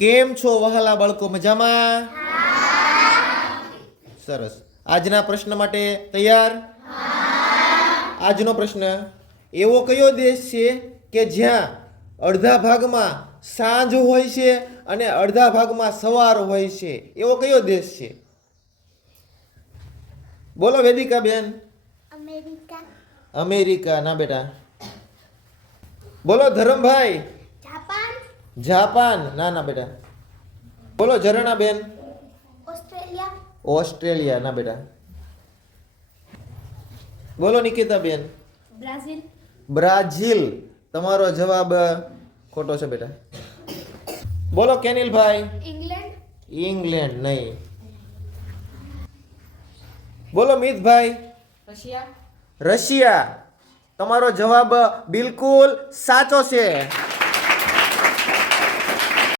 કેમ છો વહાલા બાળકો? મજામાં? સરસ. આજના પ્રશ્ન માટે તૈયાર? આજનો પ્રશ્ન, એવો કયો દેશ છે કે જ્યાં અડધા ભાગમાં સાંજ હોય છે અને અડધા ભાગમાં સવાર હોય છે? એવો કયો દેશ છે? બોલો વેદિકા બેન. અમેરિકા. અમેરિકા ના બેટા. બોલો ધરમભાઈ. જાપાન. જાપાન ના ના બેટા. બોલો ઝરણા બેન. ઓસ્ટ્રેલિયા. ઓસ્ટ્રેલિયા ના બેટા. બોલો નિકિતા બેન. બ્રાઝિલ. બ્રાઝીલ. તમારો જવાબ ખોટો છે બેટા. બોલો કેનિલભાઈ. ઇંગ્લેન્ડ. ઇંગ્લેન્ડ નહીં. બોલો મિતભાઈ. રશિયા. રશિયા. તમારો જવાબ બિલકુલ સાચો છે.